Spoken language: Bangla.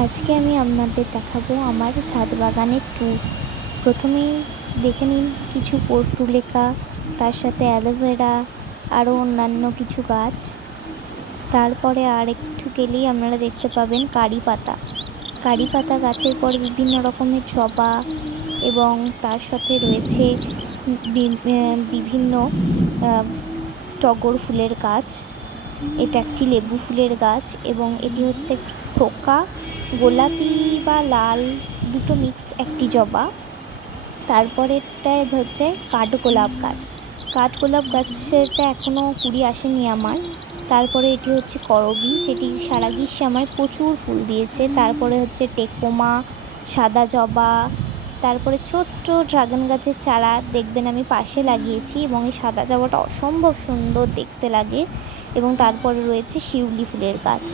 আজকে আমি আপনাদের দেখাবো আমার ছাদ বাগানের ট্যুর। প্রথমেই দেখে নিন কিছু পর্তুলেকা, তার সাথে অ্যালোভেরা, আরও অন্যান্য কিছু গাছ। তারপরে আর একটু গেলেই আপনারা দেখতে পাবেন কারি পাতা। কারি পাতা গাছের পর বিভিন্ন রকমের জবা, এবং তার সাথে রয়েছে বিভিন্ন টগর ফুলের গাছ। এটা একটি লেবু ফুলের গাছ, এবং এটি হচ্ছে একটি থোকা গোলাপি বা লাল দুটো মিক্স একটি জবা। তারপরেরটা হচ্ছে কাঠগোলাপ গাছ। কাঠগোলাপ গাছেরটা এখনও কুড়ি আসেনি আমার। তারপরে এটি হচ্ছে করবী, যেটি সারা গ্রীষ্মে আমায় প্রচুর ফুল দিয়েছে। তারপরে হচ্ছে টেকোমা, সাদা জবা। তারপরে ছোট্ট ড্রাগন গাছের চারা দেখবেন আমি পাশে লাগিয়েছি, এবং এই সাদা জবাটা অসম্ভব সুন্দর দেখতে লাগে। এবং তারপরে রয়েছে শিউলি ফুলের গাছ।